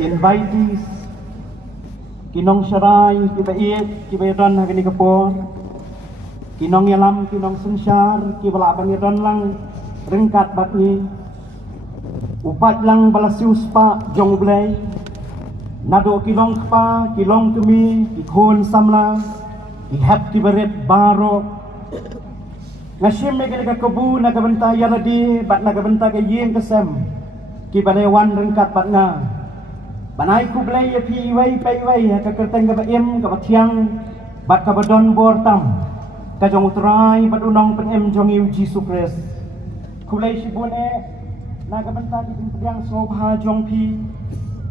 invitees, kinong syaray, kibait, kibayadon na gani kapor, kinong yalam, kinong sensyar, kibalaban yadon lang, ringkat bat ni, upat lang balasius pa, jong ublay, nado kilong kpa, kilong kami, ikon samla, ihap kibaret baro, ngasim may gani kakubu, nagabanta yaradi, bat nagabanta kayeng kasem, kibalayawan ringkat bat na, banai ku belai ya pi wai pai wai ka kerteng ka em ka bathiang bat ka badon bortam ka jong utrai bat unong pen em jong yu Jesu Christ ku belai sibun na ka banta ki tiang sobha jong pi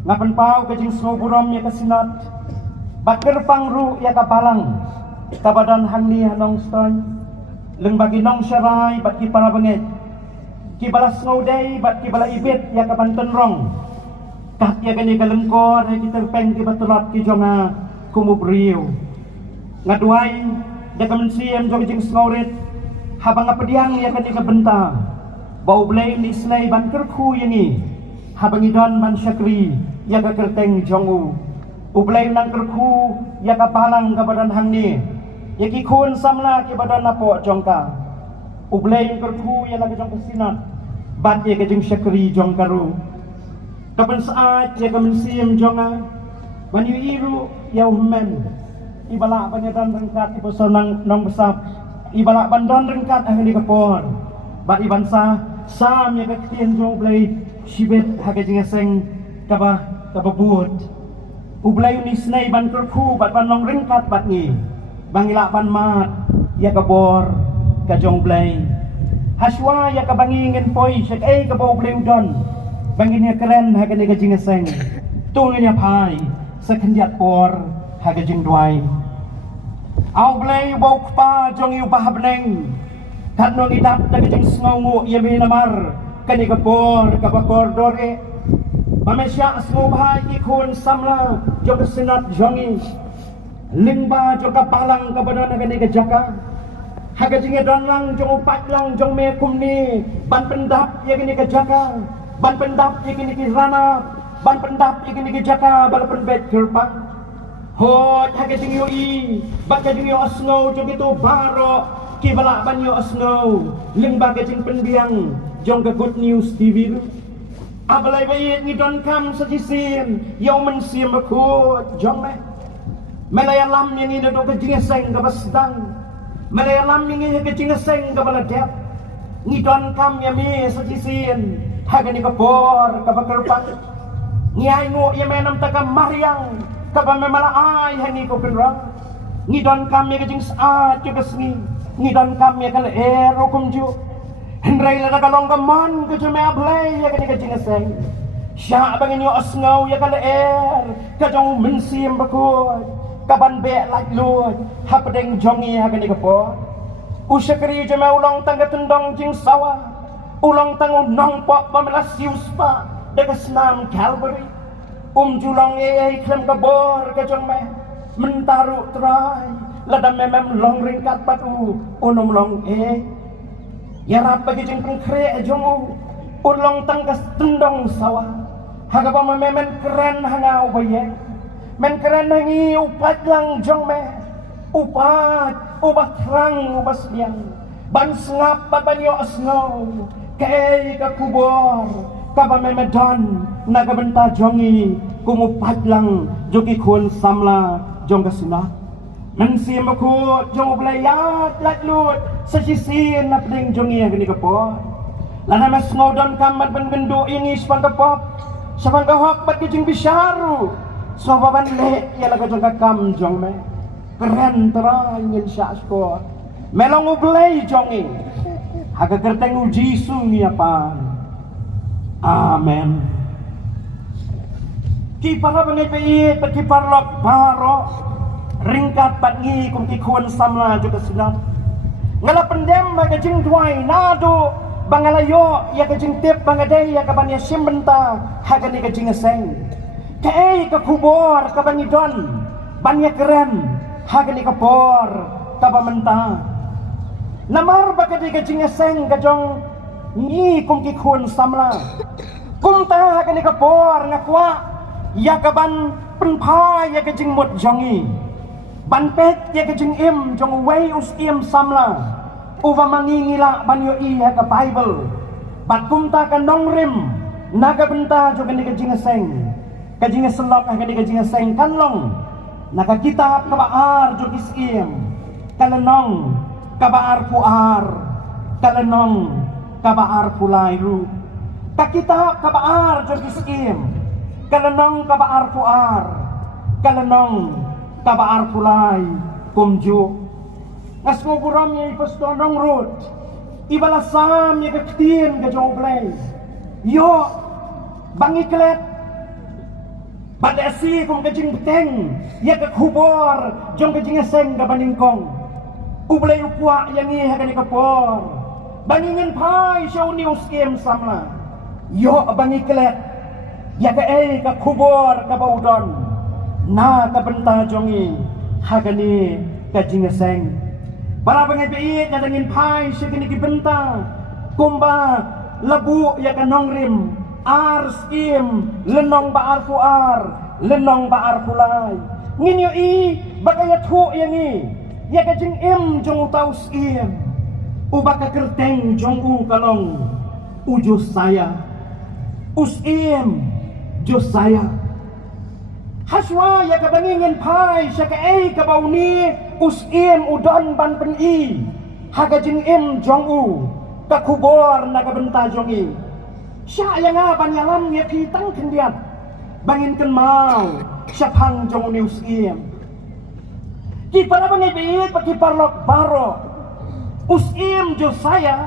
ngapan pau ka jing soburom ya ka sinat bat kerpang ru ya ka palang ka badan hangni hanong stoy leng bagi nong syarai bat ki para banget ki balas ngaudai bat ki bala ibet ya ka banten rong kat ya gani kalengkor kita peng ki batulap ki jonga kumubriu ngaduai da kamensiam jong jing sngoret habang apediang ya gani ka benta bau blai ni snai ban kerku yani habang idon man syakri ya ka kerteng jongu ublai nang kerku ya ka palang ka badan hangni ya ki kun samla ki badan apo jongka ublai kerku ya lagi jong kesinat bat ya ka jing syakri jong karu kapan saat ya kamen siam jonga banyu iru ya umen ibala banyadan rengkat ibu sonang nong besap ibala bandan rengkat ahli kapor bat ibansa sam ya kaktian jong blai sibet haga jingaseng kaba buat ublai ni snai ban kerku bat ban nong rengkat bat ni bangila ban mat ya kabor ka jong blai haswa ya kabangingen poi sek ka bau blai udon banginya keren haga ni gajing seng tungnya pai sekendiat por haga jing duai au blai bau pa jong yu pahabneng kat no idap haga jing sngongu ye mi namar kani ka por ka bakor dore mamesya sngo bahai ikun samla jong senat jongi lingba jong ka palang ka badan haga ni gajaka haga jing don lang jong upat lang jong me kumni ban pendap ye ni gajaka ban pendap ikin iki rana ban pendap ikin iki jaka balapan bet kerpang hot haga jing yoi bat ka jing yo asngo jong itu baro ki bala ban yo asngo lingba ka jing penbiang jong ka good news TV abalai bayit ngidon kam sajisin yo mensim bakut jong me melayalam yang ini do ka jing seng ka basdang melayalam yang ini ka jing seng ka baladep ngidon kam yami sajisin haga ni kapor kabakerpan ngiyay ngo yemenam taka maryang kaba memala ay hani ko kenra ngidon kami kajing saat juga sengi ngidon kami kal ero kumju hendrai la kalong gaman ke jeme ablay ya kani kajing seng sya bangin yo asngau ya kal kajong mensim bakut kaban be lak lut hapdeng jongi haga ni kapor usyakri jeme ulang tangga tendong jing sawah ulang tangun nong pok pamelas siuspa dekas nam Calvary julong klem kabor kajong me mentaru trai ladam memem long ringkat patu unom long ya rapa kajeng pengkre jongu ulong tangkas tendong sawah haga pa memen keren hangau baye men keren hangi upat lang jong me upat ubat rang ubas biang ban sengap babanyo asngaw kay kakubor kaba memedan nagabenta jongi kumupat lang jogi kun samla jong kasina mensim aku jong belayat latlut sesisin napding jongi yang gini kapor lana mas ngodon kamat bengendu ini sepang kapop sepang kahok bat kijing bisharu sobaban le ya laga jong kakam jong me keren terai ngin syaspor melong ublay jongi haga kerteng Jesu ni apa amen ki para bengai ki parlok baro ringkat patngi kum ki kuan samla juga sunat ngala pendem baga jing duai nado bangalayo ya ka jing tip bangadai ya ka banya simbenta haga ni ka jing seng ka kubor ka bani don banya keren haga ni ka por ka bamenta namar baga di ka jing seng ka jong ni kum ki kun samla kum ta haga ni ka por ngakwa ya kaban penpa ya ke jing mut jongi ban pek ya ke jing im jong wei us im samla uwa mangi ngila ban yo i ya ke Bible bat kumta ka nong rim naga benta jo ke ni ke jing seng ke jing selop ke ni ke jing seng kan long naga kitab ka baar jo kis im kalenong ka baar puar kalenong ka baar pulai ru ka kitab ka baar jo kis im kalenong ka baar puar kalenong ka baar pulai kumju ngas mo buram ye pastonong rut ibalasam ye ketin ke joblay yo bangi klet badasi kum ke jing beteng ye ke kubor jong ke jing seng ka baningkong ublay upwa yang ni ha ka ni kapor bangingin pai shaw ni uskem samla yo bangi klet ya ka ka kubor ka baudon na ka benta jongi hagani ka jingaseng para bangai na dangin pai shigini ki benta kumba labu ya ka nongrim ar skim lenong ba ar fuar lenong ba ar fulai nginyo i bagaya thu yangi ya ka jing im jong utau skim ubaka kerteng jong u kalong ujus saya usim Josaya haswa ya kabangingin pai siya ka kabauni usim udon ban peni haga jing im jong u kakubor na kabenta jong i siya yang nga banyalam ya kitang kendiat bangin ken mau siya pang jong ni usim kipara bangay biit pakiparlok baro usim Josaya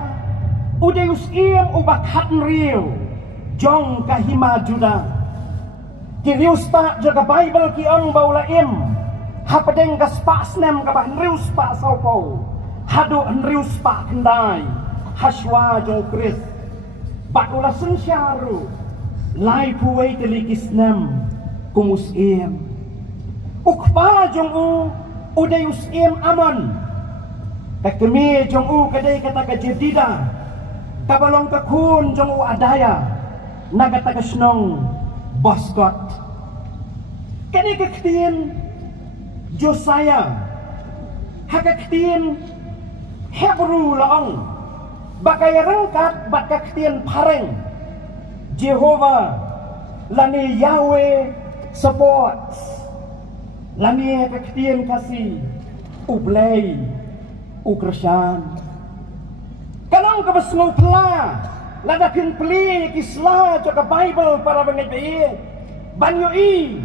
uday usim ubak hatn riu jong kahima Juda kiriusta jaga Bible ki ang baulaim hapadeng kaspasnem kabah nrius pa saupo hadu nrius pa kendai haswa jong Chris bakula sensyaru lai puway telikisnem kumusim ukpa jong u uday usim amon kakemi jong u kadai kata kajedida kabalong kakun jong u adaya nagatagasnong Boskot kani kaktin Josaya hakaktin Hebrew laong bakay rangkat bakaktin pareng Jehovah lani Yahweh support lani hakaktin kasi ublay ukresyan kanong kabasngaw pla ladakin pli kisla jaka Bible para bangay banyo i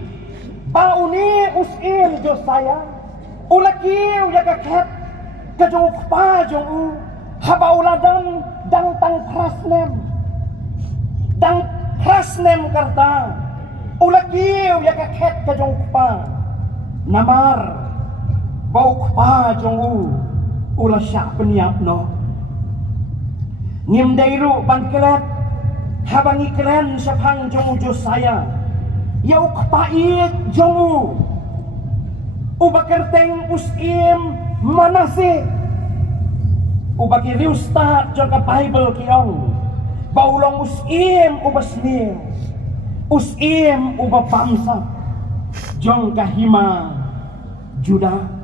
bauni usil Josaya ulakiw yaka ket kajong pa jong u habauladan dang tang krasnem karta ulakiw yaka ket kajong pa namar bau pa jong u ula sya peniap no ngim dairu bangkelet habang ikren sa pang jong Josaya yaw kapait jong ubakerteng usim manase ubakiriusta jong ka Bible kiyong baulong usim ubasnil usim ubapamsa jong kahima Juda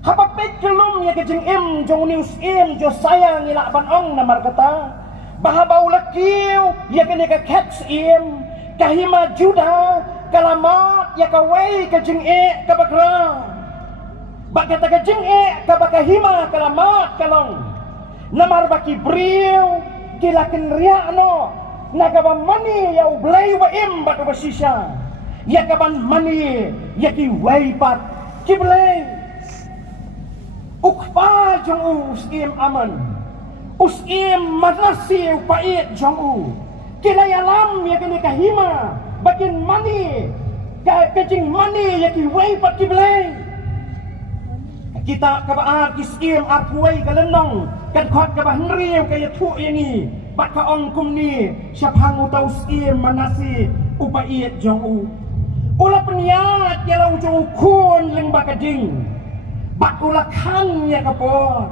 habapit kelum ya kejeng im jong nius im Josaya ngilaban ong na markata bahabaw lakiw ya kani ka kets im kahima Juda kalamat ya kaway kejeng kabakra bakata kejeng kabakahima kalamat kalong namar baki briw kilakin riano nagaban mani ya ublay wa im baka basisya ya kaban mani ya ki way pat kiblay ukpa jong usim aman usim manasi upait jong u kilayalam ya kini kahima bakin mani kajing mani ya ki way pat kiblay kita kabaar kisim arpuay kalenong kadkot kabah nriw kaya tu ini bat kaong kumni siapang utaw usim manasi upait jong u ula peniat yalau jong kun ling bakading bat ula kan ya kapor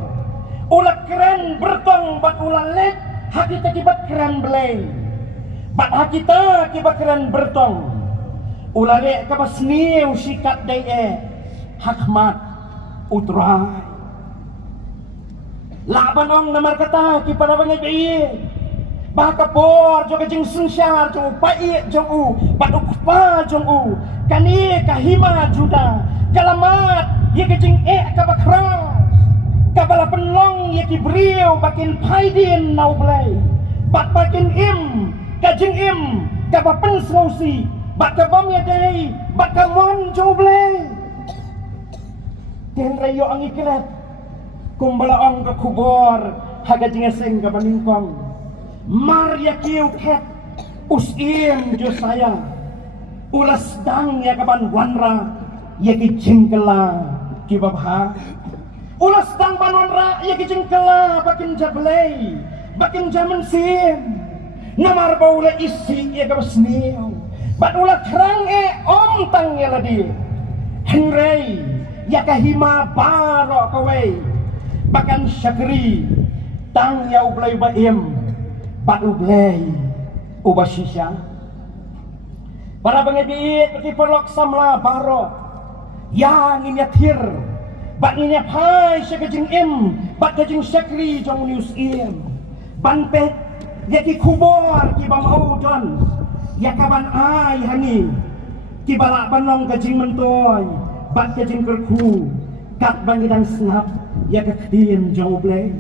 ula keren bertong bat ula let hakita kibat keren belay bat hakita kibat keren bertong ulale kabasniu sikat dae hakmat utrai laban ong namar kata ki pada bangai bai bakapor jo kajing sensyar jo pai jo u badukpa jo u kani kahima juda kalamat ye kajing kabakra kabala penlong ye ki brio bakin paidin nau blai bat bakin im kajing im kabapen sausi bat kabam ye dei bat kamon jo blai den rayo ang ikret kumbala ong ke kubor haga jingeseng ke paningkong Maria kiu ket usim jo saya ulas dang ya kaban wanra ya ki jengkela ki babha ulas dang ban wanra ya ki jengkela bakin jablei bakin jaman sim namar baula isi ya kabasniu bat ulah kerang om tang ya ladi henrei ya kahima baro kawai bahkan syakri tang ya ublay baim bat ublay ubasisya para bengebi peti perlok samla baro yang ini akhir bat ini pai syakajing im bat kajing syakri jong news im banpet ya ki kubor ki bamau don ya kaban ai hani ki balak banong kajing mentoy bat kajing kerku kat bangidang snap ya ketin jauh blay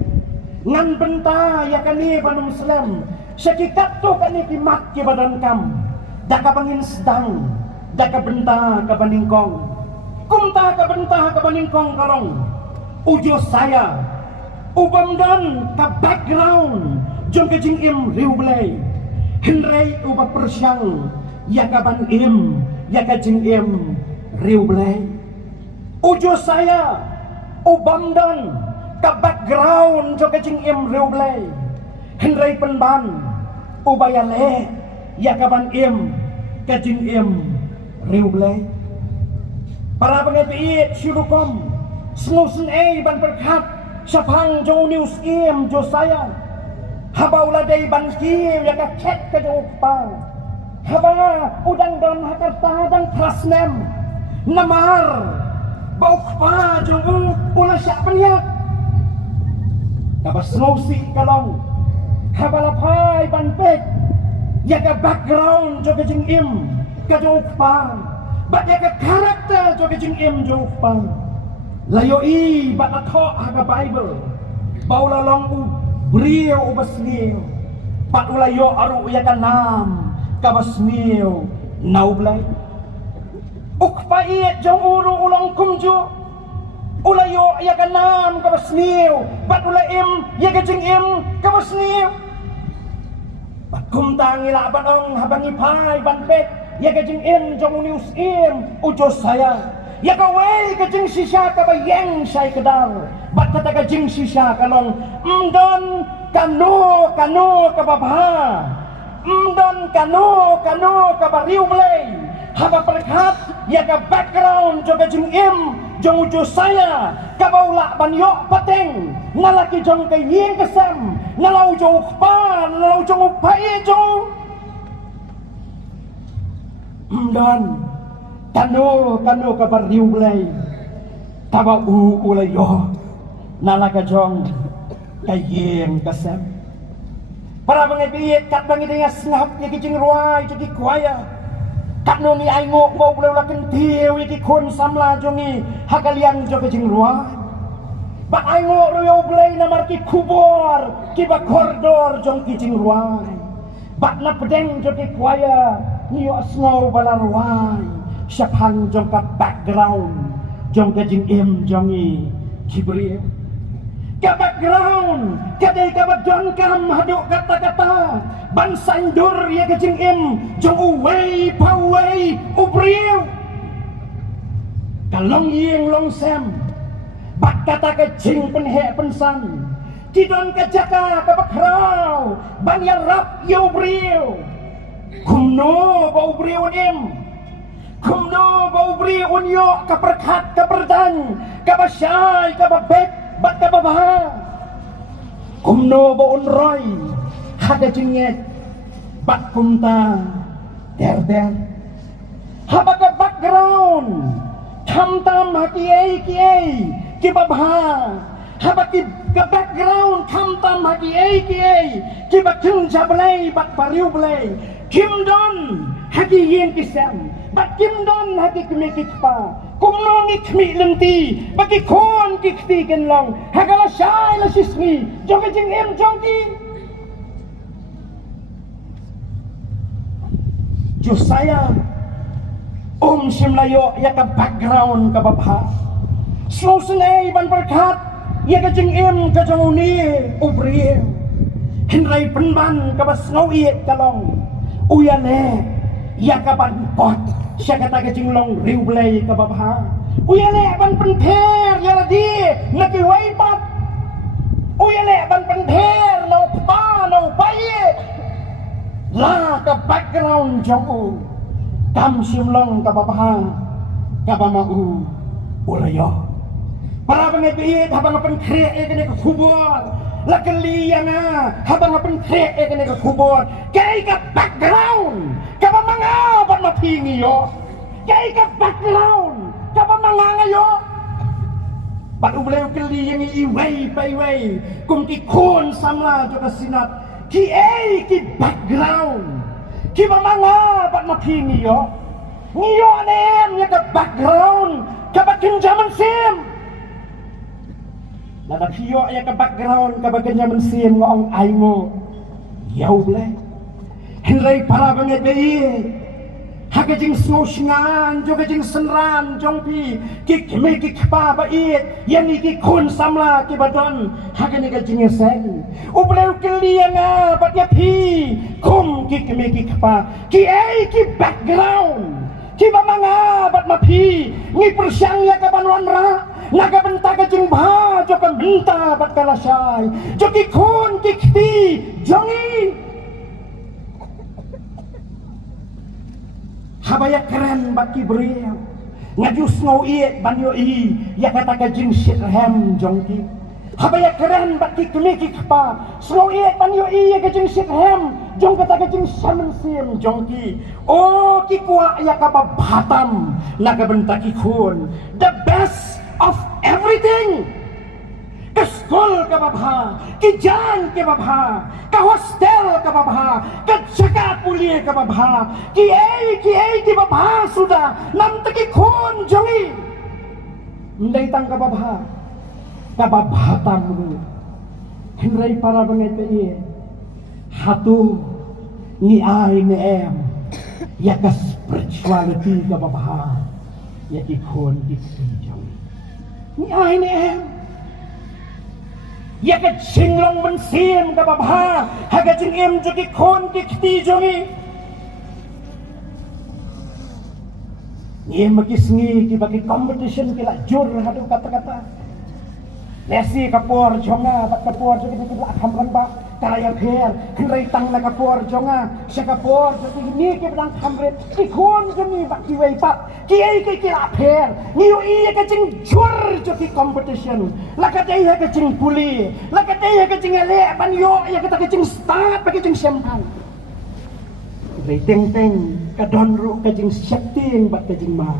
ngan benta ya kani banu muslim syakikat tu kani kimat ki badan kam daka bangin sedang daka benta ka baningkong kumta ka benta ka baningkong kalong ujo saya ubamdan ka background jong kajing im riu blay henrei uba persyang ya kaban im ya kajing im riu blay ujo saya ubamdan ka background jo kajing im riublay henrei penban ubaya le ya kaban im kajing im riublay para pengepi syurukom snusen ban berkat sapang jo news im jo saya habaula dei ban kiu ya ka chat ka jo pa haba udang dan hakarta dan trasnem namar bau pa jong ula syak penyak kabas nosi kalong habala pai banpek ya ka background jo kajing im ka jong pa bat ya ka karakter jo kajing im jong pa layo i bat atho aga bible bau la long u brio ubasniu bat ulayo aru ya ka nam kabasniu naublay ukpait jong uru ulong kumju ulayo ya kanam kabasniu bat ulaim ya kajing im kabasniu bat kumtang ila banong habangi pai banpet ya kajing im jong unius im ujo saya ya kawai kajing sisya kabayeng say kedal bat kata kajing sisya kalong mdon kanu kababha mdon kanu kabariu blay haba perkat ya ka background jo kajing im jong ujo saya kabaula banyo pateng nalaki jong kay yeng kesem nalau jo ukpa nalau jong upai jo mdan kanu kabariu blay kaba ulayo nalaka jong kay yeng kesem para mengebiit kat bangi dengan snap ya kicing ruai jadi kuaya kat noni ai ngok bau boleh lakin tiu iki kun samla jongi hakalian jo kicing ruai bak ai ngok royo boleh namar ki kubor ki bak koridor jong kicing ruai bak na pedeng jo ki kuaya niyo asngau bala ruai syapang jong ka background jong kicing im jongi kibri ka background kadai ka badon kam haduk kata-kata bangsa indur ya kajing im jong uwei pawei ubriu kalong yeng long sem bak kata kajing penhe pensan kidon kajaka ka bakrau ban ya rap ya ubriu kumno ba ubriu im kumno ba ubriu unyo ka perkat ka perdan ka basyai ka babek bat ka babaha kumno ba unroy haga jinget bat kumta der haba ka background tam ki babha haba ki ka background tam ki bakung jablay bak pariu blay kim don haki yen ki sam bak kim don haki kmekik pa kumnong ikmi lenti baki kon ki khti ken long hagala shai la sismi joge jing em jongki Josiah Simlayo ya ka background ka babha slow senay ban berkat ya ka jing em ka janguni ubri hinray penban ka bas ngawi kalong uyale ya ka ban pot siya ka taga jing long riwlay ka babha uyale ban penper ya di nakiway pat uyale ban penper no pa no baye la ka background jong kam simlong ka babha ka bamau ulayo para bangai habang apan kre kene ka khubor lakali yana habang apan kre kene ka khubor kay ka background ka bamanga ban mapingi yo kay ka background ka bamanga yo ban ublay kali yang iway payway kum ki khon samla jo ka sinat ki background ki mamanga bat mapingi yo ngiyo nem ya ka background ka bakin zaman sim na piyo ya ka background ka bakin zaman sim ngong ay mo yaw blay hinray para banget bayi hagajing snowshingan jogajing senran jongpi ki kme ki kpa ba it yani ki khun samla ki badon hagani ka jing seng ubleu kelianga bat ya pi kum ki kme ki kpa ki background ki mamanga bat mapi ngi persyang ya ka banwan ra naga benta ka jing bha jo ka benta bat kalasai jo ki khun ki khti jongi habaya keren baki beriau ngajus ngau iet banyo i ya kata ka jing shithem jongki habaya keren baki kemiki kpa ngau iet banyo i ya ka jing shithem jong kata ka jing shaman sim jongki oh ki kwa ya ka batam naga benta ki khun the best of everything ke school ke babha ki jan ke babha ka hostel ke babha ka jaga puli ke babha ki babha sudah nam taki khon jongi ndai tang ke babha tamu hinrai para bangai pe hatu ni ai ne em ya ka spirituality ke babha ya ki khon ki jongi ni ai ne em ya ka singlong mensim ka babha haga jing em jo ki khon ki khti jongi em ki sngi ki baki competition ki la jur hadu kata-kata lesi kapor jonga bat kapor jo ki la khamran ba kaya pher krai tang la kapor jonga sya kapor jo ki ni ki bang khamret ki khon jo ni baki wei pat ki la pher ni i ka jing jur jo ki competition la ka dei ka jing puli la ka dei ka jing le ban yo ya ka jing start baki jing champagne rei teng ka don ru ka jing shakting bat ka jing ma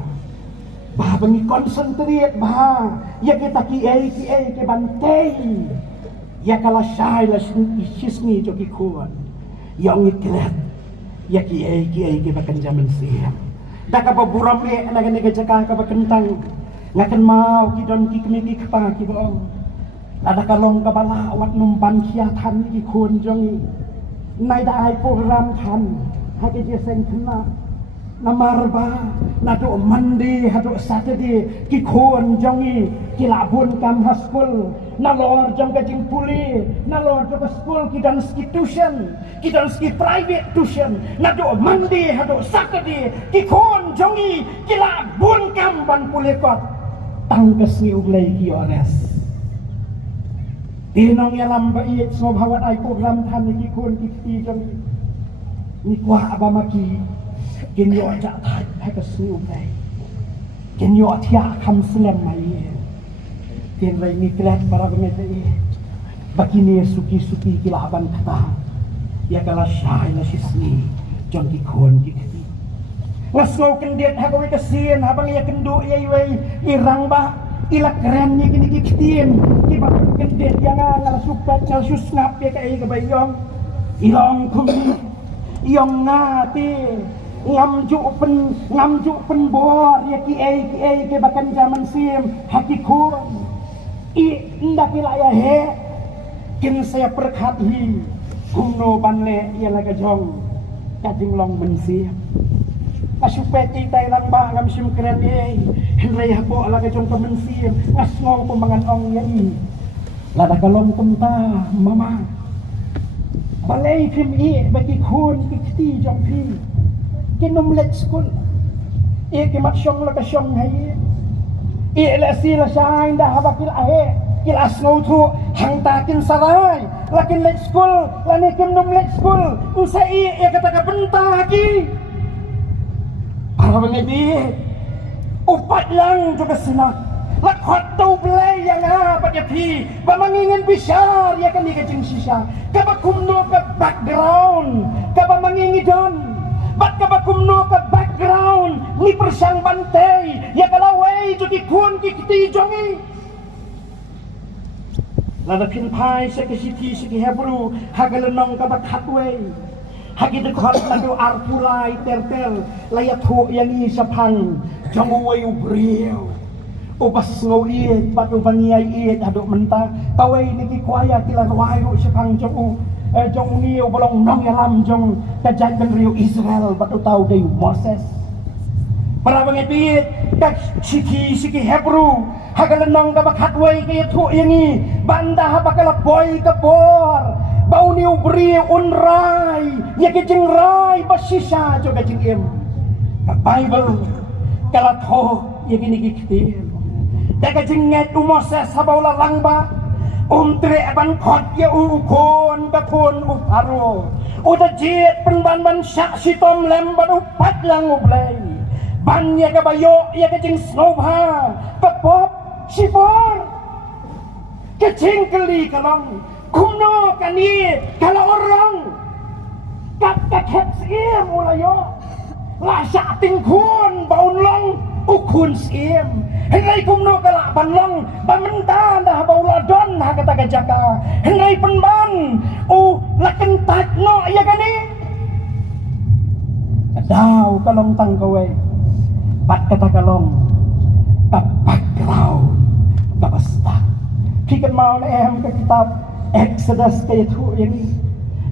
ba bangi concentrate ba ya kita ki bantay ya kala shai la shisni jo ki khon yang iklet ya ki bakan zaman siam da ka baburam e na ga ne jaka ka bakentang ngakan mau ki don ki kmi ki kpa ki bong ada kalong ka bala wat numpan khiatan ki khon jongi nai da ai program than ha ke je seng khna namarba nado mandi hado saturday ki khon jongi ki labun kam haskul nalor jong ka jing puli nalor jong ka school ki dan ski private tuition nado mandi hado saturday ki khon jongi ki labun kam ban puli kot tangkas ni uglay ki ores tinong yalam ba iet so bhawat ai program than ki khon ki jongi ni kwa abamaki kinyo ja thai hai ka siu nei kinyo thia kham slem mai tin lai ni klat para bangai te bakini suki kilaban kata ya kala shai la sisni jon ki khon ki khati ngasngau kendiat hagawi kasien habang ia kenduk ia iway irang ba ila keren ni kini kitin kiba kendiat yang ngala supat ngal susngap ya kai kabayong ilong kumi iong ngati ngamju pen bor ya ki ai ke bakan zaman sim hakikun i ndak ya he kin saya perkhati kumno banle ia laga jong kajing long mensiam kasupeti tay lang ba ngam sim keren henry hako laga jong pemensiam ngasngong pembangan ong yai lada kalong kumta mama balay phim bagi kun kikti jong pi kinum let school kimat syong laga syong hai la sila syang dah habakil ahe kilas ngau tu hang takin sarai lakin let school lani kinum let school usai kata ka benta lagi para mengebi upat lang juga sinak lakhot tau belai yang apa dia pi bamangingin bisyar ya kan dikajing sisa kabakumno ka background kabamangingidon bat kabakumno ka background ni persang bantai ya kalawai jadi kun kikti jongi lada pinpai sekesiti seki Hebrew hagalenong kabakhatway hagi dekhot nado arpulai tertel layat ho yang i sapang jongway ubriel ubas ngoiet batu bangiai iet aduk mentah kawai niki kuaya tilan wayu sapang jong niu bolong nong yalam jong kajat riu Israel batu tau dei Moses para bangepit dak siki Hebrew hagalenong kabakhatway kaya thu yang i banda habakala boy kabor bau niu beri unrai ya kejeng rai basisa jo kejeng em ka Bible kala tho ya gini kiktir da kejeng nget Moses habaula langba tre ban khot ya ukon bakon uparo uda jet penban syak sitom lemban upat lang ublay ban ya kabayo ya kejeng snowha kapop sipor kejeng keli kalong kumno kani kalau orang kat sim ulayo la sa ting kun baun long ukun sim henry kumno kala ban long bamenta dah baula don ha kata kajaka henry penban laken tat no ya kani kadau kalong tang kowe bat kata kalong tapak background kabasta kikan mau em ke kitab Exodus kaya tu ini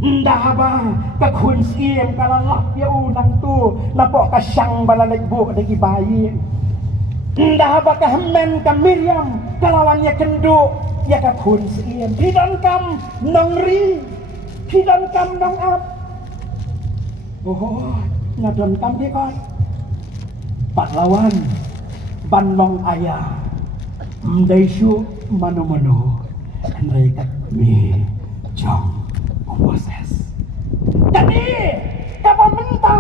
ndah ba ka kun siem kala lak ya unang tu napok ka syang balalek bu dagi bayi ndah ba ka Hemen ka Miriam kalawan ya kendu ya ka kun siem hidan kam nongri hidan kam nong ap ngadon kam dia kan pahlawan banlong ayah mdaisu mano-mano mereka mi jong Moses jadi kapa menta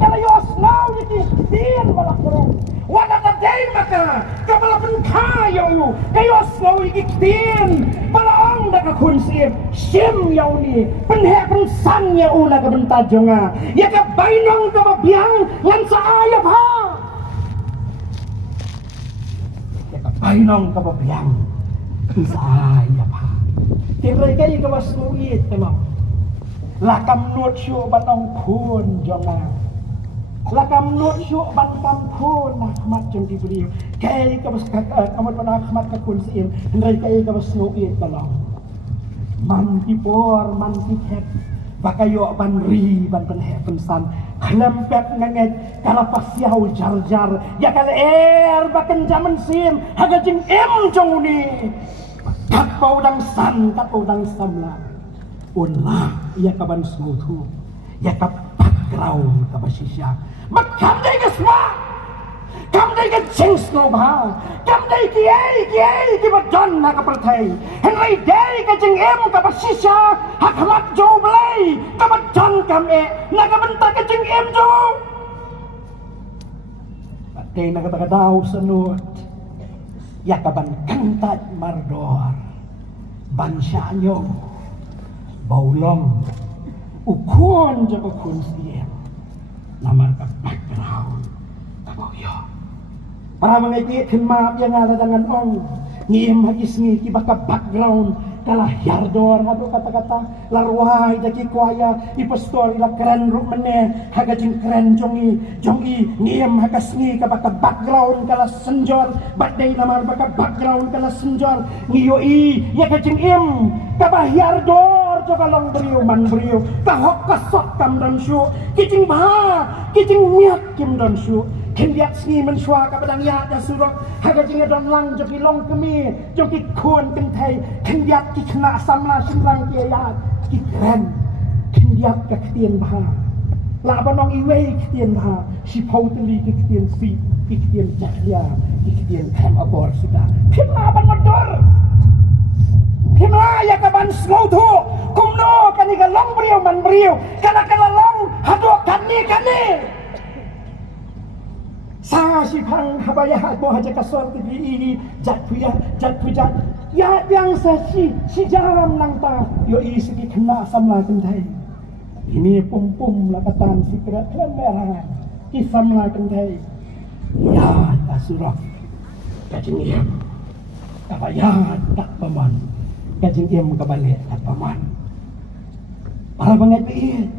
kalau yos now jadi din balak keren wala ka day maka kapala penkayo kayos now ikiktin balaong da ka kunsim sim yaw ni penhe pensan ya una ka benta jonga ya ka bainong ka babiang ngan sa ayap ha ya ka bainong ka babiang saya pa tiray kayo kawas nguit tamang lakam nuot syo batong kun jonga lakam nuot syo batong kun nakmat jong diberi kay kawas kamat panakmat ka kun sim tiray kayo kawas nguit tamang man tipor man tipet bakayo ban ri ban penhe pensan klempet nganget kala pasyaw jar ya kala bakan zaman sim haga jing jong ni kat paudang samla unlah ya kaban smutu ya kap background kabasisya makam dai kasma kam dai ka jing sno ba kam dai kiai ki badon na kapertai henry dai ka jing kabasisya hakmat jo blai kabadon kam na kabenta ka jing jo patay na katakadaw sa nuot yakaban kantat mardor bansa nyo baulong ukon jago kun siya namar ka background kabau yo para mengiti kenma yang ada dengan ong ngiem hagis ni tiba ka background kalah yardor hadu kata-kata larwai daki kuaya ipastor ila keren ruk mene hagajing keren jongi ngiem hagas ni ka baka background kala senjor badai namar baka background kala senjor ngiyoi ya gajing im kabah yardor joka long beriu man beriu kahok kasok kam dan syu kijing miak kim dan syu kendiat sni mensua ka badang ya da surok hagajing don lang joki long kemi joki kuan kentai kendiat ki kena samla simlang ki ya ki keren kendiat ka ketien bah la banong iwe ketien bah si pau teli ki ketien si ki ketien jahya ki ketien kam abor sudah pimla ban motor pimla ya ka ban slow tu kumno kani ka long beriu man beriu kala long hadok kani sa si phang habaya mo haja kasor ti jat ya yang sa si jam nang ta yo i segi kena samla kentai ini pum lakatan si kera merah ki samla kentai ya tasurah kajing yam kabaya tak paman kajing yam kabale tak paman para bangai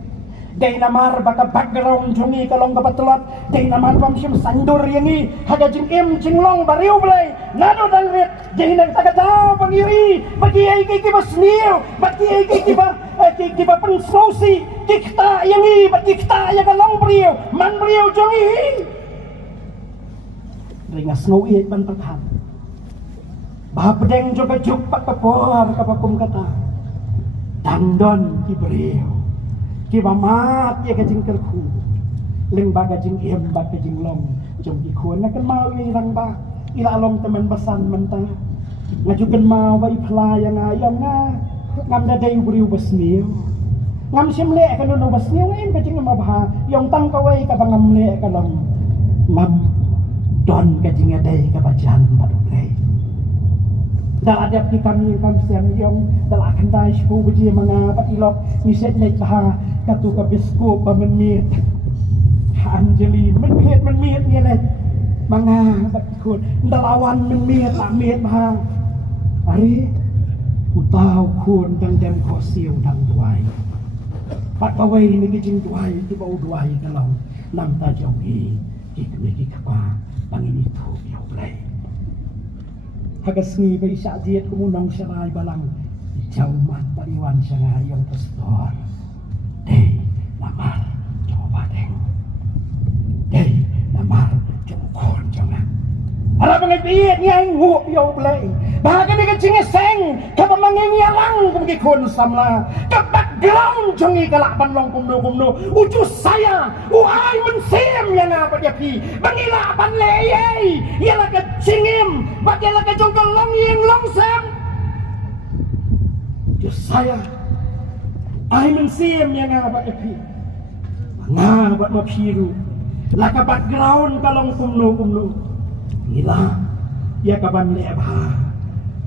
day namar baka background jungi kalong kapatelot day namar pamsim sandur yangi hagajing im jinglong bariu blay nado dangret day nang tagadaw pangiwi bagi ay kikiba sniw bagi ay kikiba pensausi kikta yangi bagi kikta yang kalong bariu man bariu jungi ringas ngawi ban perthan bahapedeng juga juk pak papor kapakum kata dandon ki bariu kiba mat ya kajing kerku leng baga jing em baga jing long jong ki kuan na kan mau yang rang ba ila long teman basan menta ngajukan mau ba ipla yang ayam na ngam da dai beriu basniu ngam simle kan no basniu em kajing ma ba yong tang kawai ka bangam le ka long ngam don kajing dai ka bajan padu dai dah ada di kami siang yang telah kendai sepuluh biji mga patilok miset naik bah katu ka bisko pamenit anjeli menit ni le mga bakut dalawan menit la met bah ari utau kun dang dem kosil dang duai pat pawai ni kijing duai tu bau duai kalau nam ta jongi ki kapa pangini tu yo play hagas ni ba isa diet kumunang syarai balang jaumat pariwan syarai yang pastor dei namar coba deng dei namar jokon jangan ala pengepiet nyai ngup yo blai bahagia ni kecing seng ka pamangi alang kumki kun samla ka background jongi kalak banlong kumno uju saya uai mensim yang apa dia pi bangila ban leyei ialah kecingim bagilah kejong long yang long sem uju saya ai mensim yang apa dia pi ngabat ma piru la ka background kalong kumno ila ya kaban lebah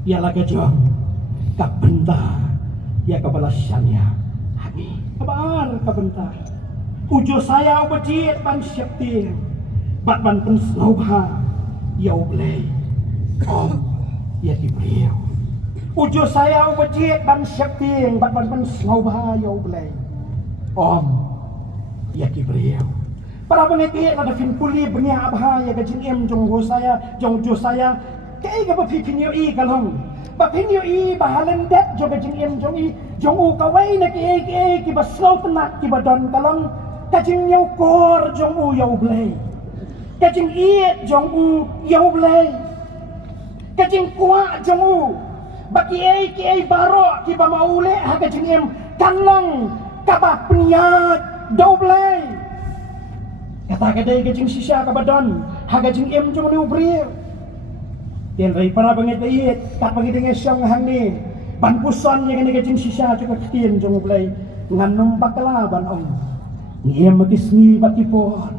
ya laga jong kabenta ya kabalasyannya hani kabar kabenta ujo saya ubejit ban syakti bat ban pensnauha ya ublay om ya dibriu ujo saya ubejit ban syakti bat ban pensnauha ya ublay om ya dibriu para pengetik ada fin puli benia abha ya gajin em jong ho saya jong jo saya kai ka bapipinyo i kalong bapinyo i bahalan det jo gajin em jong i jong u kawai na ki baslo tenak ki badon kalong kajing nyau kor jong u yau blay kajing i jong u yau blay kajing kwa jong u baki ki baro ki ba maule ha kajing em kalong kabah peniat do blay kata kadai kajing sisa kabadon ha kajing em jong ni ubri Tian rai para banget iit tak pagi dengan syang hang ni ban puson yang ni kajing sisa juga ketien jong ulai ngan numpak kelaban ong ngiem magis ni batipon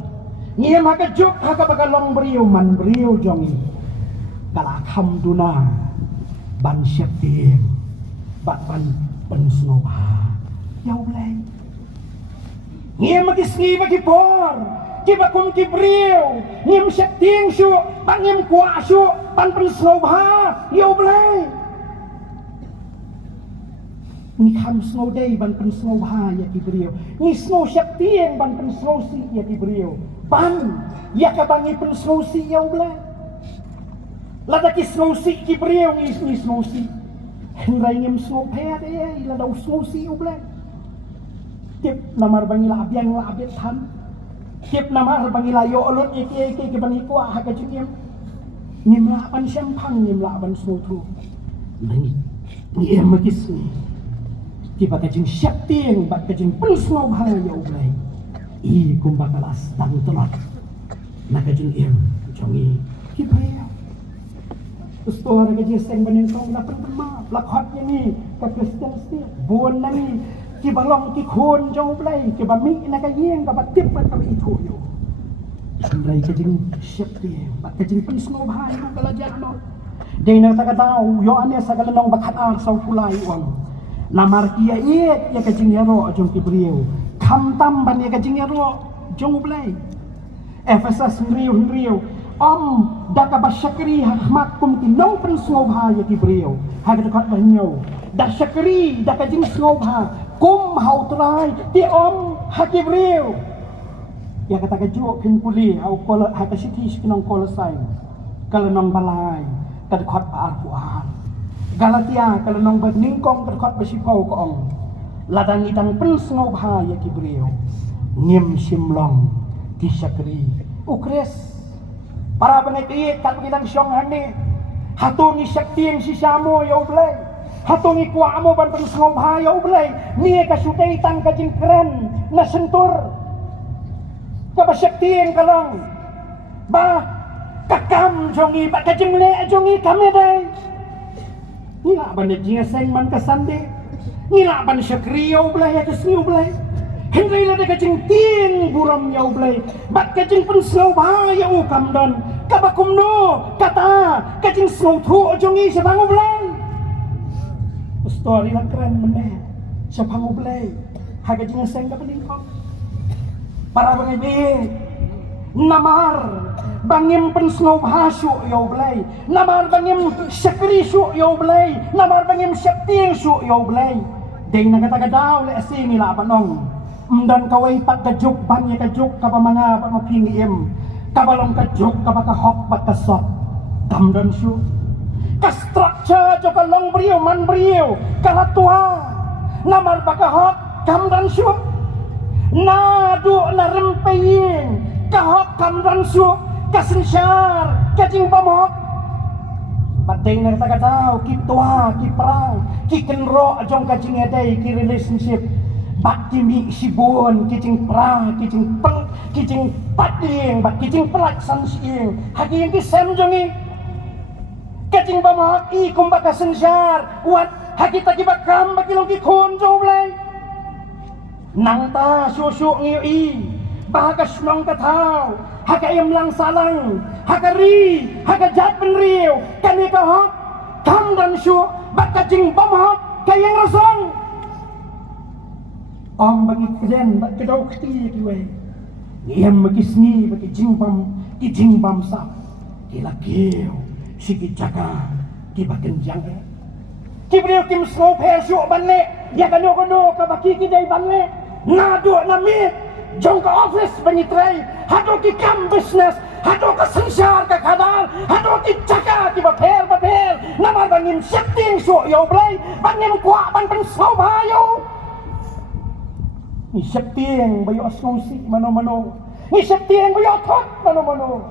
ngiem haka juk haka bakalong beriu man beriu jongi kala hamduna ban syaktim bat ban pensnoba ya ulai ngiem magis ni batipon kiba kum kibriu ngim syakting syu ban ngim kwa syu ban pen snow bha yo blai ni kham snow day ban pen snow bha ya kibriu ni snow syakting ban pen snow si ya kibriu ban ya ka bangi pen snow si yo blai lada ki snow si kibriu ni snow si henrai ngim snow phe de lada snow si yo blai tip namar bangila abyang la abet tham tip namar bangila yo olot ke bangi kwa ha ka jim nim la ban champagne nim la ban snow thu ni em makis ni tiba ka jing syak tieng bat ka jing pun snow bha yo blai I kum bakalas tang telot na ka jing em jongi ki phaya Ustora ka jing seng banin song la pertama la khot ni ka Kristen state buon na ni ki balong ki khon jo blai ki ba mi na ka yeng ka ba tip ba ka I thu yo blai ka jing syak tieng bat ka jing pun snow bha yo ka la jano dei na ta ka dau yo ane sa ka long ba khat ar sau pulai wang namar kia iet ya ka jing yaro jong ki brieu kham tam ban ya ka jing yaro jong blai Efesas riu om da ka ba syakri hak kum ki nong pen snow bha ya ki brieu ha ka kat ba nyau da syakri da ka jing snow bha kum hau trai ti om ha ki brieu ya kata ka jo kin kuli au kola ha ka siti kinong kola sai kala nong balai ka kat pa ar pu ar Galatia kalau nong berningkong terkot bersipau ke ong ladang itang pen snow bha ya ki brieu ngim simlong ki syakri ukres para benai kat kitang syong hani hatungi syakting si samo ya blai hatungi kwa mo ban pen snow bha ya blai ni ka sutei tang ka jing keren na sentur ka ba syakting kalong ba kakam jongi ba ka jing le jongi kami dai Nila ban dia seng man kasande nila ban syakriyo blai ya kesniu blai hendai la de kajing tin buram ya blai bat kajing pen snow bha ya ukam don kabakum no kata kajing snow thu jongi sebangu blai story la keren mene sebangu blai ha kajing seng ka pening kok para bangai namar bangim pen snow bha syu yo blai namar bangim syakri syu yo blai namar bangim syakting syu yo blai dei na kata daw le sini la panong mdan kawai pat kajuk ban ya kajuk ka pamanga pat maping em kabalong kajuk ka baka hok pat kasop tamdan syu ka structure jo ka long brio man brio kala tua namar baka hok tamdan syu na du na rempeyin kahok kamran su kasensyar kajing pamok Bating na kata ki tua ki perang ki kenro jong kajing edai ki relationship bat ki mi sibon ki jing perang ki jing peng ki jing pating bat ki jing pelaksan siing haki yang ki sem jongi kajing pamok I kumba kasensyar wat haki taki bakam baki long ki khon jo blai nang ta su ngiu I Bahaka senong katau, haka ayam lang salang, haka ri, haka jat penriu, kani kahok, kam dan syu, baka jing pamhok, kayang rasong. Om bagi kalian, bak kedau keti kiwe. Iyam bagi sni, bagi jing pam sap, kila kiu, siki jaga, kiba kenjang e. Kibriu kim snow per syu banle, ya kano kabaki kidai banle, nadu namit. Jong ke office banyitrai, hado ki kam business, hado ke sensar ke kadal, hado ki caka ki baper, namar bangim syakting su yo blai, bangim kwa ban pen snow bha yo. Ni syakting bayo asnosi mano, ni syakting bayo thot mano.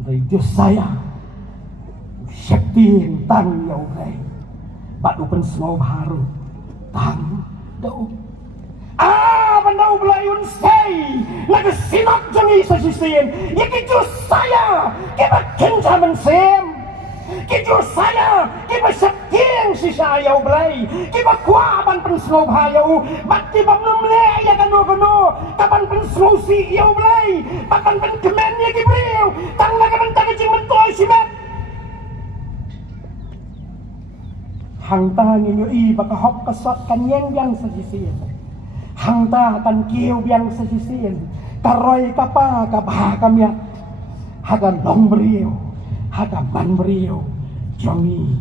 Dari Diyos saya, syakting tang yo blai, batu pen snow baru, tang dau. Bandau belayun say nagasimak jangi sa sisin ikijo saya kiba kenjaman sem kijo saya kiba syakting si sayaw belay kiba kuaban pen snow bayaw bat kiba mnumle ya kano kapan pen snow si yaw belay bakan pen kemen ya kibriw tang nagaman tagajing mentoy si bet hang tangin yo I baka hok kasot kanyeng yang sa sisin Hang ta kan kiu biang sesisin karoi kapa kabah kamya haga long beriu haga man beriu jongi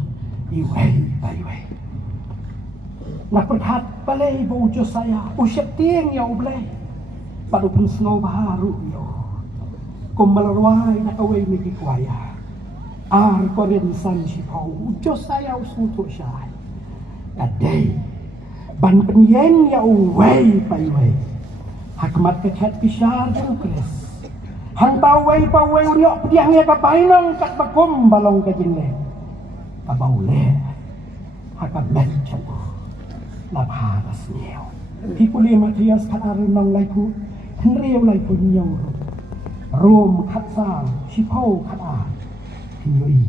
iwei iwei nak berhat balai baujo saya usyap tiang ya ublay baru pun snow baru yo kumbalarwai nak away miki kwaya korin san si pau ujo saya usuto syai kadai ban penyen ya uwei iwei hakmat kecat pisar jukres hang pawai unyok pediangnya kapainong kat bakum balong kajingle kabaule hakam mencan lapha rasniyo pipuli matias kat arunong laiku henriu laiku nyong rom kat sang sipau kat a hinyoi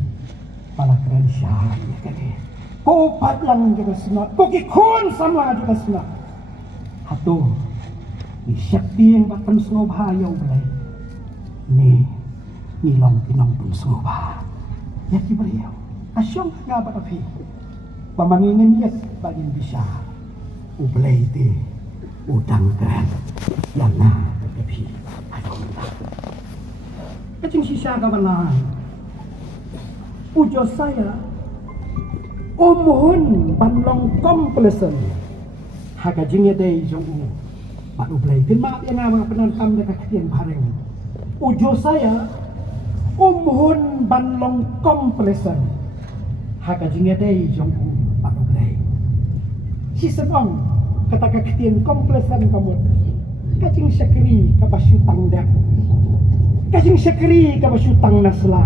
palakran syah kade ko patlang juga senat ko kikun sama juga senat hatu ni syakti yang bakal sengobha yau belai ni long pinong pun sengobha ya kibariau asyong ngabat api pamangingin yat bagin bisa ublay ti udang keren yang na api asyong kacing sisa kabalan ujo saya umuhun banlong komplesen hakajingnya day jong baru belai tin maaf yang nama penonton dekat ketian bareng ujo saya umuhun banlong komplesen hakajingnya day jong baru belai si senong kata ketian komplesen kamu kacing syakri kabasyutang dek kacing syakri kabasyutang nasla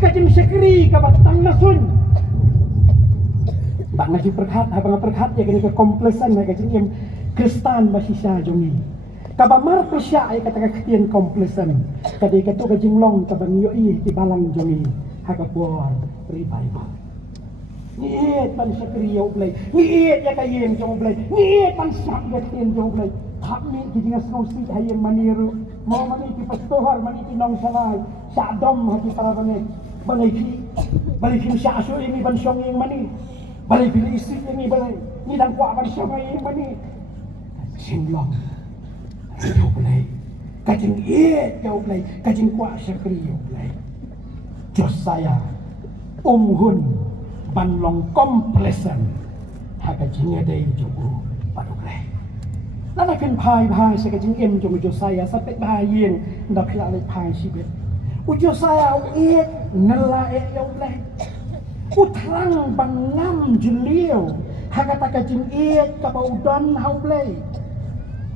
kacing syakri kabatang nasun tak ngaji perkat abang perkat ya kini ke komplesen kacing yang Kristan basisya jongi kabamar pesya ay kata katian komplesen kadai katu kajinglong kabang yoi di balang jongi hakapuar ribay ba niit pan syakri yaw blay niit ya kayem jong blay niit pan syak katian jong blay kami kijinga snosi hayem maniru mau mani ki pastohar mani ki nong salay syadom hati para balay ki sya aso ini ban syong yang mani balay pili isi ini balay ni dan kwa ban syong yang mani singlong jauh belai kacing jauh belai kacing kuat syakri jauh belai jos saya umhun banlong komplesen hakajingnya day jauh padu belai nanakin pai saya kacing jos saya sampai bahayin ndak pilih pai sibet ujo saya nela jauh belai utrang bangam jelio hakata kacing kabaudon hau belai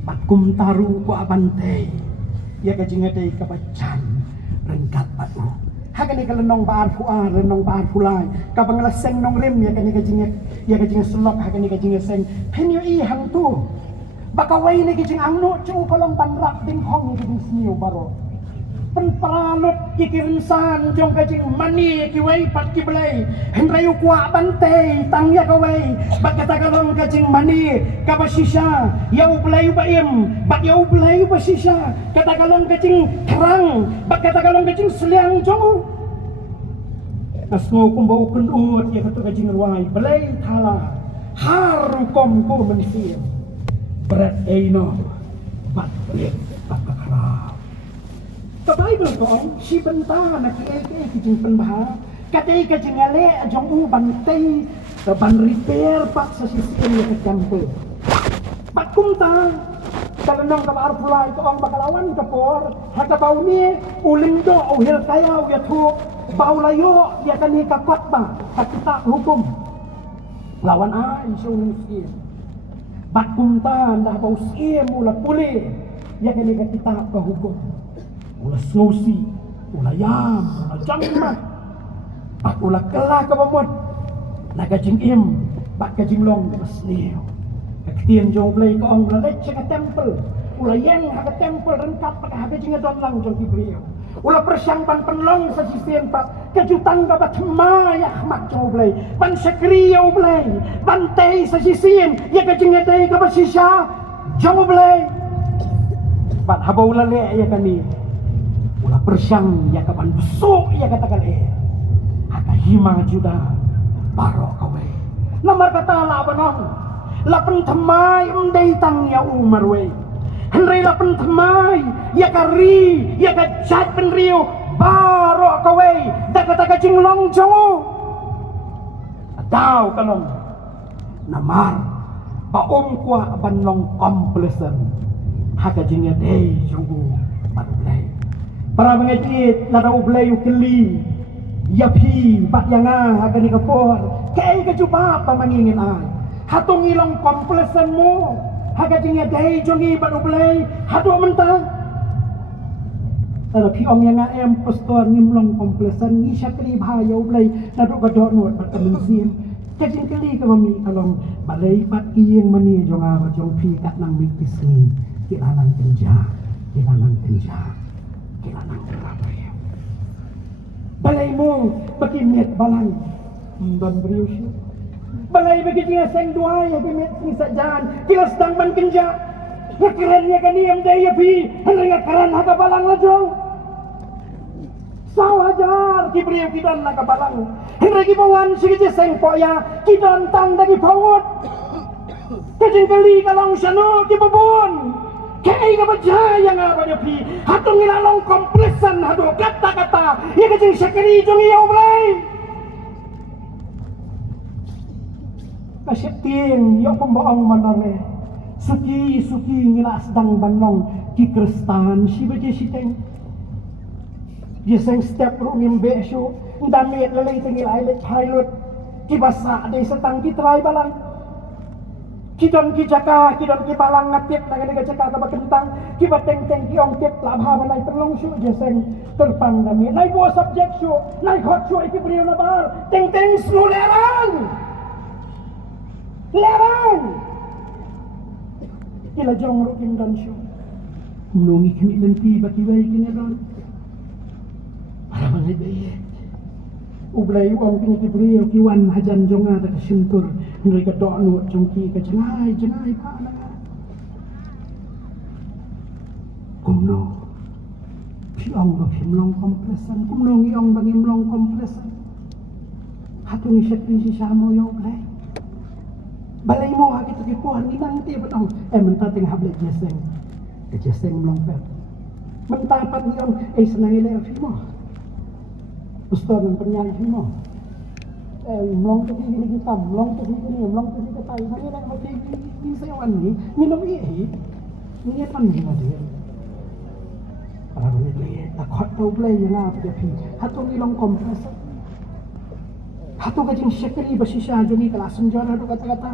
bakum taru ku abante ya kajingate kabacan rengkat padu hakani kalenong baar fuar renong baar fulai kabang laseng nong rim ya kajinga selok hakani kajinga seng penyo i hang tu bakawai ni kajing angno cu kolong panrak ting hong ni kajing sniu baro penperalut ikirinsan jong kajing mani kiwai pat kiblay hendrayu kuwa bante tangya kawai bakata kalong kajing mani kabasisya yau belayu baim bak yau belayu basisya kata kalong kajing terang bakata kalong kajing seliang jong nasmo kumbau kendut ya kata kajing ruai belai thala harukom ku mensiam berat eino bat berat bat kakara ke Bible kong si benta nak kijing penbah kadai kajing ale jong u bantai ke ban repair pak sa sistem ya kecampe bat kumta kalenong ka bar pulai ko ang bakalawan ka por hata bau ni ulindo o hil kaya ya thu bau layo ya kani ka kwat ba kita hukum lawan ai sung si bat kumta dah bau sie mula puli ya kani ka kita ka hukum ulah snosi, ulah yam, ulah jangmat, pak ulah kelah kebamut, nak kajing pak kajing long besniu, kektian jauh belai keong ulah leceh ke tempel, ulah yang ke tempel rengkat pada kajing adon lang jauh beliau, ulah persiapan penlong sesisian pak kejutan kabat maya mak jauh belai, ban sekri jauh belai, bantai sesisian, ya kajing adai kabat sisa jauh belai, pat habau ulah le ya kami. Ulah persyang ya kapan besok ya katakan haka hima juga baro kawe lamar kata la banong la pentemai umdai tang ya umar we Henry la pentamai, ya kari, ya kajat penriu, barok kawai, kata jinglong jongo. Adau kalong, namar, paom kuah banlong komplesen, haka jingnya day jongo, parublay. Para mengejit, nada ublay ukeli, yapi, bat yanga, haka ni kapor, kay kajuba pa mangingin ay. Hatong ilang komplesen mo, haka jingnya day jongi bat ublay, hado mentah. Ada piong yang em postor ngimlong komplesen, ni syakri bahaya ublay, nado gadot nuat bat kemensim. Kajing keli kami kalong balay pat iyeng mani jonga bat jong pi kat nang mikis ni, kilanang kenja, kilanang kenja. Kilanang terapaya. Balay mo, bagi met balang, don berius. Balay bagi dia seng dua ya bagi met sing sajan, kila sedang ban kenja. Ngakarannya kan diam daya pi, hendak ngakaran haka balang lajong. Sawajar ki beriu kidan haka balang. Hendak ki bawan sige seng poya, kidan tang dagi pawut. Kajing kali kalong sano ki babon. Kaya ka bajaya nga ba niya pi? Hatong ilalong komplesan hado kata-kata. Iya kajing syakari jong iyaw balay. Kasyapting yaw pembaong manare. Suki-suki ngila sedang banong ki kristan si baje siteng. Dia seng step ru ngimbe syo. Ndamit lalay tengil ailet pilot. Kibasa day setang kitray balang. Kidon ki jaka, kidon ki balang ngatip na ganega jaka ka bakentang, ki bateng-teng ki ong tip labha balay perlong syo jeseng terpang dami. Nai buah subjek syo, nai hot syo iki beriu na bar, teng-teng snu lerang. Lerang. Kila jong ro kindan syo. Mulungi kini lenti bati wai kini ron. Para bangai baye. Ublay uang kini ki beriu ki wan hajan jonga da kasintur. Mereka doa nuat jongki ke jenai pa na. Kumno, piong ba pimlong komplesan, kumno ngiyong ba ngimlong komplesan. Hatong isyat rin si Samo yaw balay. Balay mo hakit kipuhan ni nanti batong. Mentating hablet jeseng, jeseng mlong pet. Mentapat ngiyong senangilay mo. Pastor ng penyayang mo. Mlong tu sini kita, mlong tu sini, mlong tu sini kita. Ini nak mati ini sewan ni, minum ini pan ni dia. Para boleh lihat, tak hot tau boleh yang apa dia pi. Hatu ilong kompresor, hatu kajing syakri bersisa jadi kelas senjata tu kata-kata.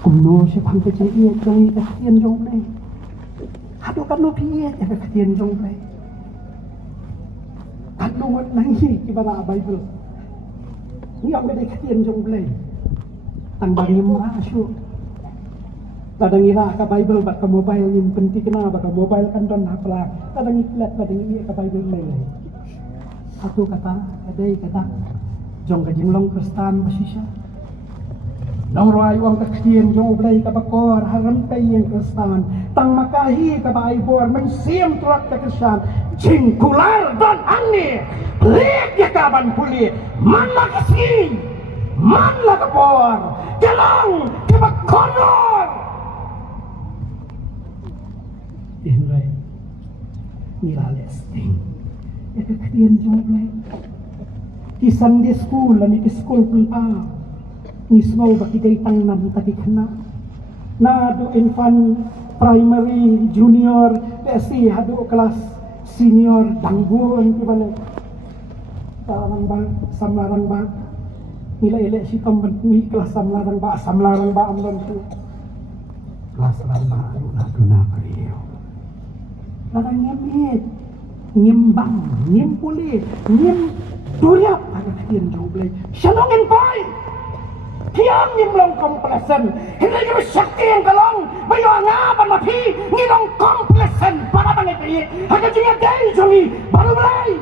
Kumno si pang kajing ia kami kasian jong boleh. Hatu kan no pi ia kasian jong boleh. Hatu ngot nangi kibara Bible. Ni ang gede katian jong blay. Tang bagi mo asyo. Kadang ira ka Bible bat ka mobile nim penti kena ba ka mobile kan don hapla. Kadang iklat kadang iya ka Bible lay. Satu kata, adai kata. Jong ka jinglong kristan basisya. Nang roay wang katian jong blay ka bakor haram tay yang kristan. Tang makahi ka baibor mensiam tuak ka kristan. Jingkular don ani. Lihat ya kaban puli, mana kasih, mana kebor, jalan kebak kotor. Inrai, nilales ting, ya kekadian jomblay. Di Sunday school, lani di school pun ni snow baki day tangnam tadi kena. Nado infant, primary, junior, desi hado kelas senior, dangguan kibalik. Samlarang ba, samlarang ba. Nila si tomben mi kelas samlarang ba amlon tu. Kelas samlarang ba na duna beriu. Larang ngimit, ngimbang, ngimpuli, ngim duriap ada kalian jauh belai. Shalongin boy. Tiang ngimlong komplesen. Hindi ka syakti yang kalong. Bayo nga ba mapi ngilong komplesen para bangit ini. Haka jinga day jongi baru belai.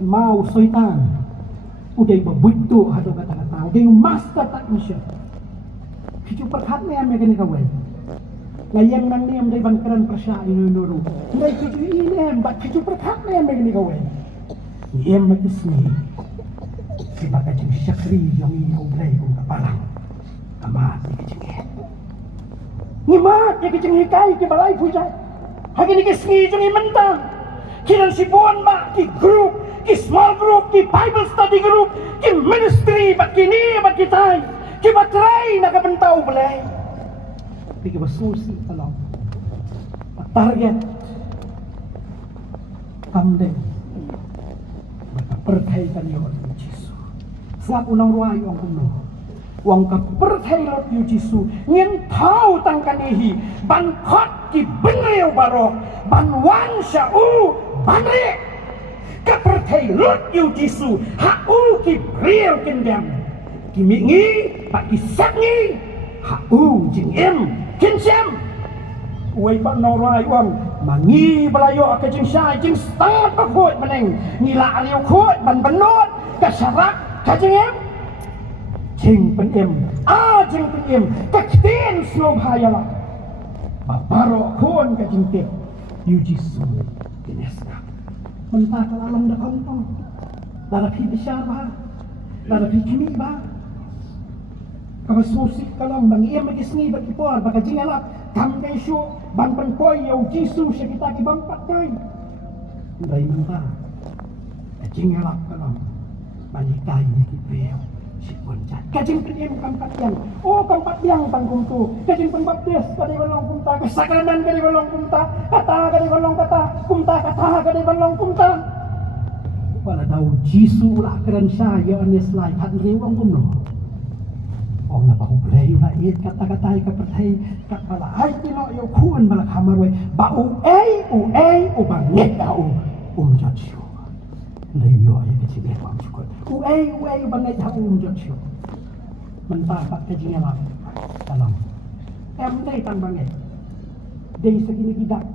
Mau soitan udah bebutu hado kata-kata udah master technician kicu perhat ni ame kini kawai layang nang ni amday bankaran persya inunuru nday kicu ini mbak kicu perhat ni ame kini kawai ni ame kisni si baka jing syakri yang ini ublay kung kapalang amat ni kicingin ngimat ya kicing hikai ki balai pujai hagi ni kisngi jeng mentang kinan si buan ba ki group ki small group ki Bible study group ki ministry bat kini bat kitai ki batrai na kabentau belai ki basusi kalau target kamde maka percaya yo Yesus sebab unang ruai wang kuno wang ka percaya yo Yesus ngin tau tangkanihi ban khot ki benreu barok ban wan syau banre ka percaya yo Yesus ha u ki rieu kendam ki mingi pak ki sakngi ha u jing em kin syam uai pak norai wang mangi belayo ke jing syai jing start bakut meneng ngila aliu khut ban benot ka syarak ka jing em jing pen em jing pen em ka ktin snow bhayala babaro khon ka jing tep yu jisu kineska mentah kalalong da kontong dara pi besar ba dara pi kimi ba ka susik kalong bang em magi sngi ba kipor ba ka jing alap kam kay syu ban pen koi yu jisu sya kita ki bang pat koi dai mentah ka jing alap kalong bani kai ni ki preo si poncat kajing pem kampat yang kampat yang tanggung tu kajing pembaptis kadi balong punta kesakranan kadi balong punta kata kadi balong kata punta kata kadi balong punta wala daw Jisu la kran saya anes lai hat rewang kumno ong na bahu play la it kata-kata ka pertai kat bala ai tino yo kuan bala kamar we ba u banget au jachu leyo ya kecil wang cukup uai bangai tahu jauh mentah pak kejingnya lah dalam dai tang bangai dai segini gidak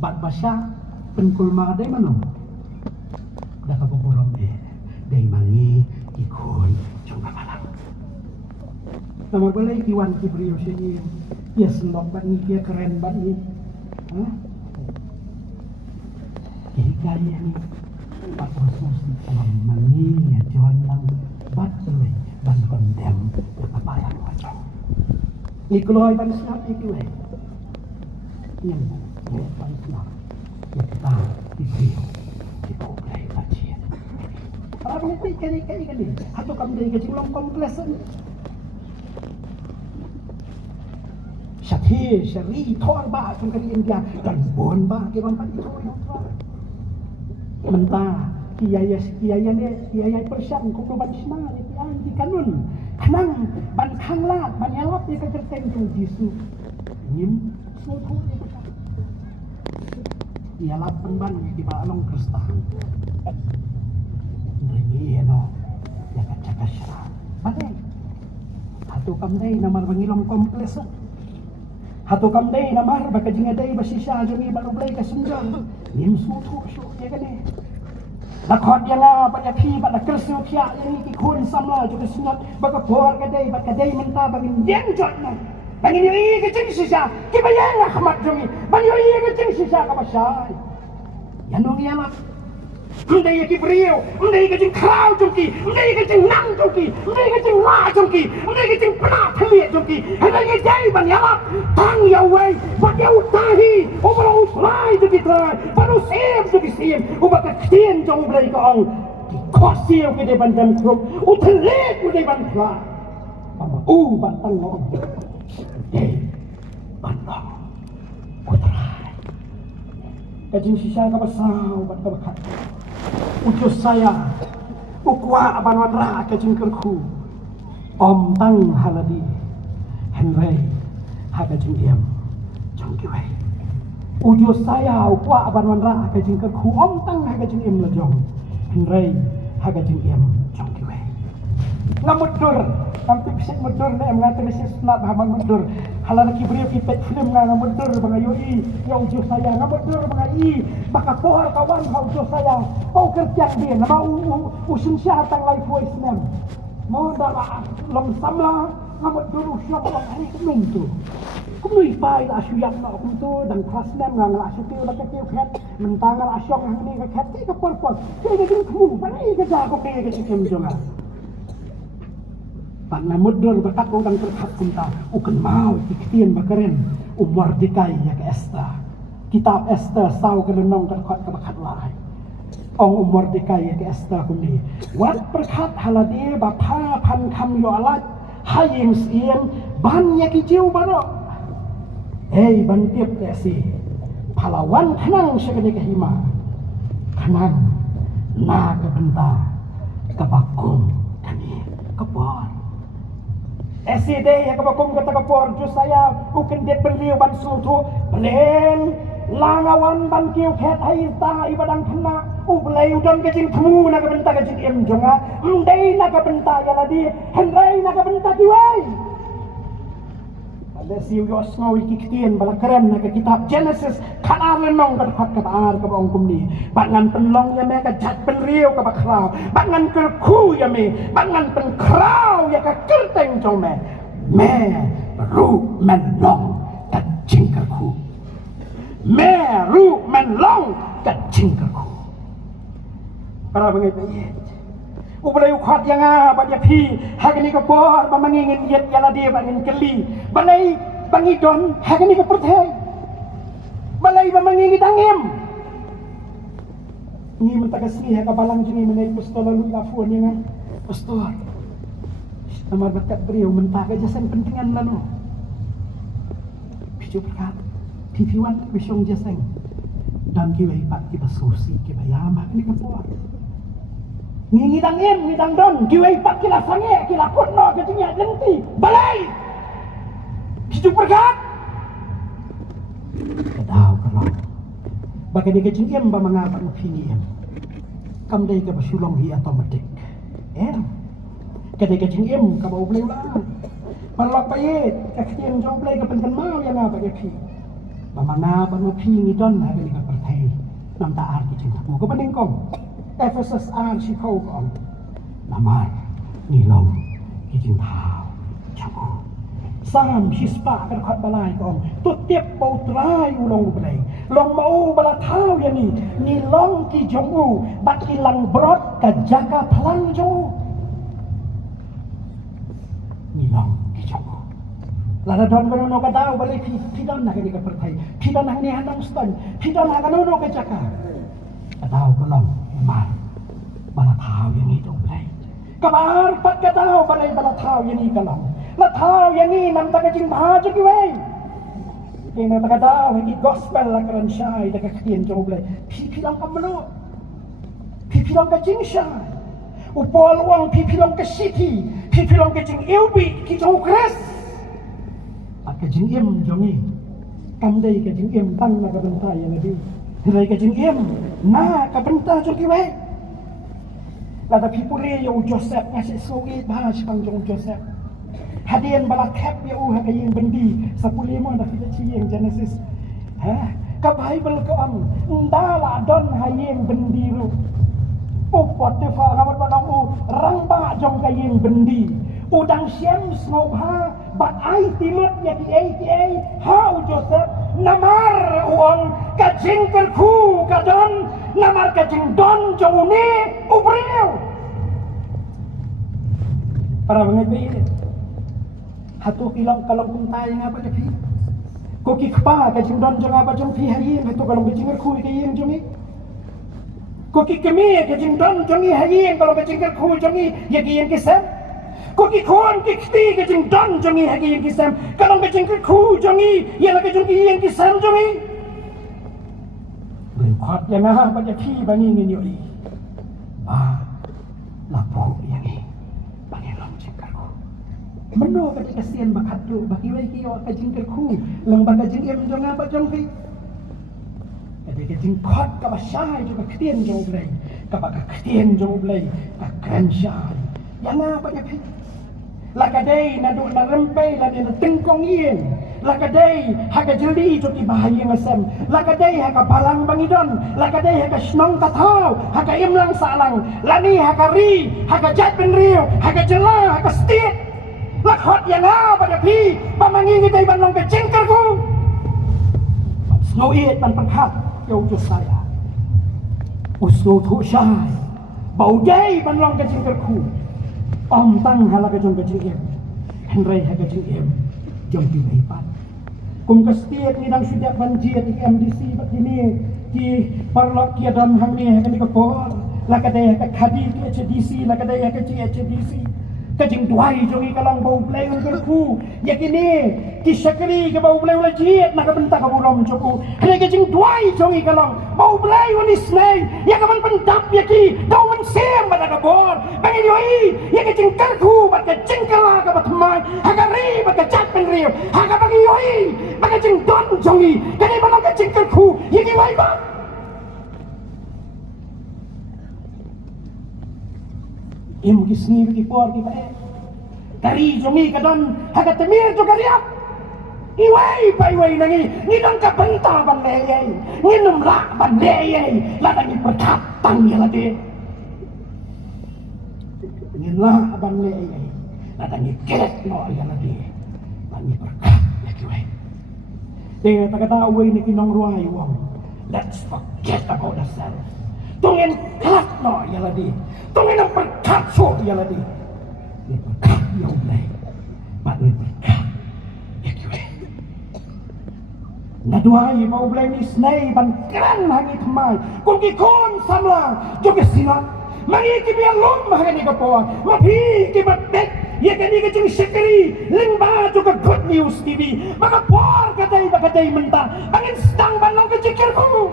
bat basah penkul madai mano dah kabolong dai mangi ikon jong kapalang nama boleh kiwan kibrio sini ya selok bat ni dia keren bat ni gaya ni pak Rasul dalam mangi ya John lang bat le ban kondem apa yang macam ni keluar ban snap itu yang ban snap ya kita video kita play baca apa ni kali atau kamu dari kecil long kompleks syari thor ba trong kali India dan bon ba ke ban itu mentah kiai persian kumpul ban isma ni kiai di kanun kanang ban khanglat ban yalap ni ka terteng tu Jisu ngim suatu ni yalap ban di balong kristan ni no ya ka cakasya bade atu kamdai namar bangilong kompleks hatu kamdai namar baka jingadai basisya jami balublay kasunjang ngim suatu ya gani lakot yang banyak pi banyak kersu pia ini kikun samla juga sunat baka por kadai mentah bangin yang jotna bangin ini kecing sisa kibayang ahmad jumi bangin ini kecing sisa kabasai yanong yamak ndai ki brio ndai kecing kau jumki ndai kecing nang jumki ndai kecing la jumki ndai kecing pra thli jumki ndai jai ban yamak tang yawai bak yau tahi obro uslai jumki trai baru sim jumki sim ubak kien jong blai ka ong khosiu ke de ban jam krup uthlet ke de ban phla ban tang no de ban long utrai kecing sisa kabasau ban kabakat utus saya ukwa aban wadra ke jingkerku om tang haladi henry haga jingiam jongkiwe utus saya ukwa aban wadra ke jingkerku om tang haga jingim lejong henry haga jingiam jongkiwe ngamudur sampai pisik mudur ne mengata ni sunat hamang mudur halana kibriyo kipet film ngamudur bangayoi ya ujo saya ngamudur bangai maka pohar kawan kau ujo saya kau kerja dia nama usin syatang lai voice nem mau dah long samla ngamudur usyam long hari kumung tu kumui pai la syuyam na kum tu dan kelas nem ngala syutiu la ketiu khat mentang la syong hang ni ka khat ke por ke kumung pai ke ja ko ke sikem jonga tak namudur bakat orang terkat kunta uken mau iktian bakaren umur dikai ya ke Esther kitab Esther sau ke lenong terkat ke bakat lai ong umur dikai ya ke Esther kuni wat perkat halade bapa pan kam yo alat haying siem ban ya ki jiu baro ban tiap si pahlawan kenang sekali ke hima kenang na ke benta ke bakung kani kepor SCD yang kebakum kata kapor jus saya uken dia beliau ban sutu belen langawan ban kiu ket haita ibadang kena ubelai udon kecing temu naga benta kecing em jonga mendai naga benta ya ladi hendai naga benta kiwai ada siu yo snow ikiktian bala keren naga kitab Genesis kana lenong terkat kabar ke bang kumni bangan penlong ya me ka jat penriu ka bakrau bangan kerku ya me bangan penkrau ya ka kerteng jong me ru menlong ka jingkerku me ru menlong ka jingkerku para bengai bayet ubelai ukhat yang apa dia pi hagani ka bor mamangingin yet yala dia bangin keli balai bangidon hagani ka perthai balai mamangingin tangim ni mentakasni ha ka balang jini menai pustol lalu lafuan yang pastor amar bakat beliau mentaka jasan pentingan lalu picu berkat tipiwan bisong jaseng dan kiwai pat kita susi kibayama ni ka bor ngidang em ngidang don kiwai pak kila sange kila kunno ketinya lenti balai hidup berkat kadau kalau bagai dia kecing em ba mangapa ngfini em kam dai ka basulong hi automatic em kadai kecing em ka bau bleu la palak payet kecing jong blai ka penkan mau yang apa ke pi ba mangapa ngfi ngidon ha ni ka perthai nam ta ar kecing ku ka peningkong Ephesus an si kau kong namar nilong kijing thao chaku sam hispa kan khat balai kong tu tiap bau trai ulong balai long mau bala thao ya ni nilong ki jong u bat ilang brot ka jaga phalang jo nilong ki jong u lada don kono no ka dau balai ki don na ka perthai ki don hang ni hanang ston ki don ha no ka jaka dau kolong mar bala thao yang itu balai kabar pat ka tao balai bala thao yang ni kalong la thao yang ni nam ta ka jing bha chu ki wei kena ta ka tao ki gospel la kan shai ta ka kien jong balai pi long kam lo pi long ka jing shai upol wang pi long ka city pi long ka jing ilbi ki jong kres at ka jing em jong ni kam dei ka jing em tang na ka bentai yang di Hirai ka jing em na ka benta jong ki wei lada pipule yo Joseph ngasih sogi bah sipang jong Joseph hadian bala kep ya ha ka yeng bendi 10 mo da kita cieng Genesis ka Bible ka on ndala don ha yeng bendi ru upot te fa ka ba rang ba jong ka yeng bendi udang siam snob ha bat ai timat ya ki ai ha Joseph namar uang ka jingker ku ka don namar ka jing don jong ni ubriu para mengai hatu kilang kalong kuntai nga ba pi ko ki khpa ka jing don jong ba jong pi hayi hatu kalong ka jingker ku ka yeng jong ni ko ki kemi ka jing don jong ni hayi kalong ka jingker ku jong ni ya ki yeng ki sam ko ki khon ki khti ka jing don jong ni hayi yeng ki sam kalong ka jingker ku jong ni ya la ka jong ki yeng ki sam jong ni khot yang ha ba ki bangi ni ni la po yang ni bangi long jingker ku meno ka kasian bakat tu bagi wei ki ka jingker ku lang ba ka jing em jong ba jong pi ka jing khot ka ba shai ju ka khtien jong blai ka ba ka khtien jong blai ka kran shai yang ha ba ki la ka dei na du na rempe la de tengkong yin la ka dei ha ka jeli tu ti bahaya ngasem la ka dei ha ka balang bangidon la ka dei ha ka snong ka thau ha ka imlang salang la ni ha ka ri ha ka jat ben riu ha ka jela ha ka stiet la khot yang ha ba pi ba mangi ni dei ban long ka jingker ku snow it ban pangkat yo ju saya usno thu shai bau dei ban long ka jingker ku om tang hala ka jong ka jing em henry ha ka jing em jong pi mai pat kum ka stiet ni dang sudah banjir di MDC begini ki parlok ki dan hang ni ha ka ni ka por la ka de ka khadi ki HDC la ka de ka HDC ka jing duai jong i ka long bau play un ka ku ya kini ki sakri ka bau play la jiet na ka benta ka burom choku kre ka jing duai jong i ka long bau play un isnai ya ka ban pendap ya ki dau man sem ba ka bor bangi yoi ya ka jing ka ku ba ka jing ka la ka ba thmai ha ka ri ba ka chat pen ri ha ka bangi yoi ba ka jing don jong i ka ni ba long ka jing ka ku ya ki wai ba im kisni ki por ki bae kari jongi kadon haga temir jo kariap iwai pai wai nangi ni dong ka benta ban le ye ni num la ban le ye la dang perkat tang ya la de ni la ban le ye la dang keret no ya la de ban ni perkat ya ki wai de ta kata wai ni ki nong ruai wong let's forget about ourselves tungen kelak no ya la de tungen perkat so ya la de ni perkat ya ulai ban ni perkat ya ki wai Naduai mau ulai ni snai ban kran hangi thmai kun ki kon samla jo ke sina mangi ki biang lom hangi ni ka po ma phi ki bat bet ye ka ni ka jing sekri ling ba jo ka good news TV maka por ka dai menta angin stang ban long ka jikir ku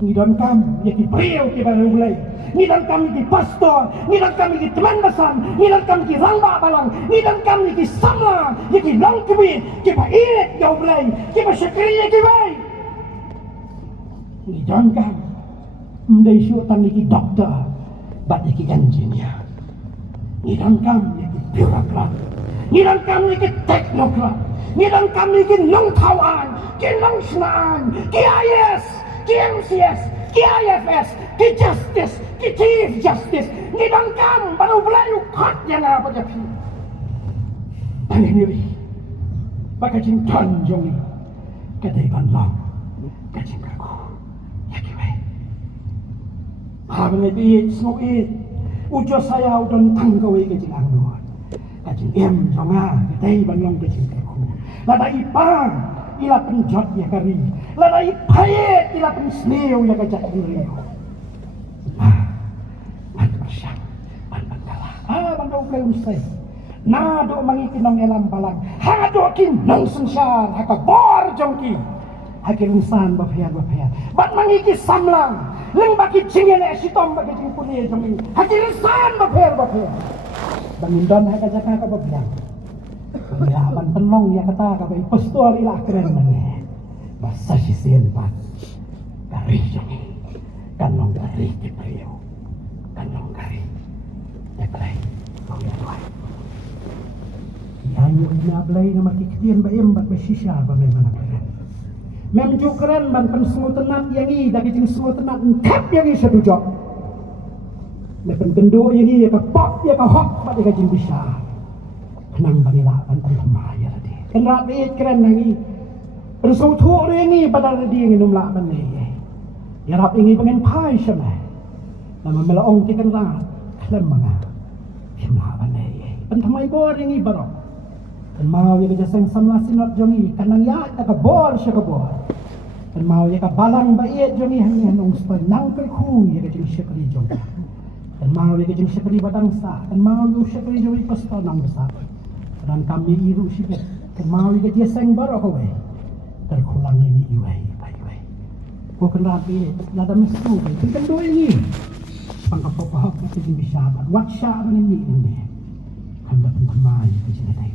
ni don kam ye ki priau ki ban ulai ni dan kami ki pastor ni dan kami ki teman besan ni dan kami ki rangba balang ni dan kami ki samla ye ki long ki ba iet ya ulai ki ba sekri ye ki bai ni dan kam mdai shu tan ni ki doktor bat ye ki engineer ni dan kami ye ki bureaucrat ni dan kami ki teknokrat ni dan kami ki nong thawan ki nong snan ki IS ki MCS ki IFS ki justice ki chief justice ni dan kam baru belayu khat yang apa jadi ani ni baka jing tan jong ka dai ban long ka jing ka ko ya ki wai ha ban ni sno e ujo saya udon tang ka wai ka jing ang do ka jing em jong a ka dai ban long ka jing ka ko la dai ipang ila penjot ya kari la dai payet ila pensneu ya ka jak ri bandau play unsai na do mangi kinong elam balang ha do kin nang sensar ha ka bor jongki ha ki insan ba phaya bat mangi ki samlang leng ba ki jingen e sitom ba ki jing puni jongki ha ki insan ba phaya bangin don ha ka jaka ka ba biang ya ban penong ya kata ka ba pastor ila keren mane basa sisen bat kari jongki kanong kari ki priyo kanong kari ya play Yanyo ina blay na makikitian ba em bat sisya ba may manakran. Mem jukran ban pen semutenat yangi dagi jing semutenat kap yangi sedujok. Me pen gendo yangi ya ka pop ya ka hok bat ya jing bisa. Kenang banila ban ulama ya tadi. Kan rabi keren nangi. Resu thu yangi badal di yangi numla ban ne. Ya rap yangi pengen pai syama. Nama melaong tikan rat klem manga. Syama ban ne. Pan thamai bor yangi barok. Dan mau ya kerja samla sinot jongi kanang ya ka bor sya ka bor dan mau ya ka balang ba iet jongi hang nong spa nang ka khu ya kerja syakri jong dan mau ya kerja syakri badang sa dan mau yu syakri jongi pasta nang besar dan kami iru sibet dan mau ya kerja seng baro ko we terkulang ini iwai bai wai ko kan rapi nada mesu kan do ini pangkapopahok na tin bisa wat sya ni ni kan ba mai ke sini dai